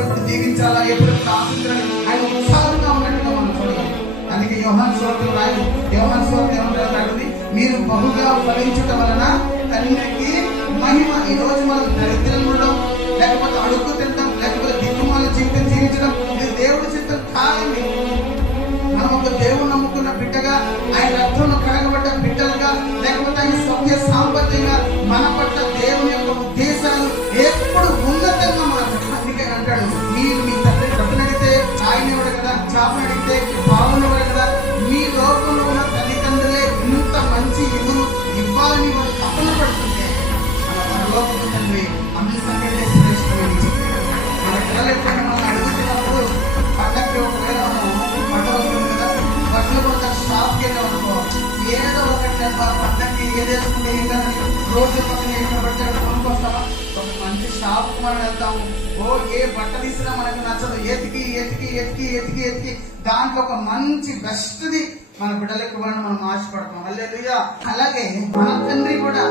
ఎప్పుడెప్పుడు జీవించాలా? ఎప్పుడెప్పుడు ఆశించాలి ఆయన ఉత్సాహంగా ఉన్నట్టుగా మనం చూడాలి అందుకే యోహాన్ స్వార్థం రాయి యోహాన్ స్వార్థం ఏమంటారు మీరు బహుగా ఫలించటం వలన తండ్రికి మహిమ ఈ రోజు మనం దరిద్రం ఉండడం లేకపోతే అడుగు పక్కన ఏమైనా బట్ట కొనుక్కొస్తామా ఒక మంచి షాప్ మనం వెళ్తాము. ఓ ఏ బట్ట తీసినా మనకు నచ్చదు. ఎతికి ఎతికి ఎతికి ఎతికి ఎతికి. దాంట్లో ఒక మంచి బెస్ట్ది మన బిడ్డలకు మనం ఆశపడతాం. అల్లెలుగా అలాగే మన తండ్రి కూడా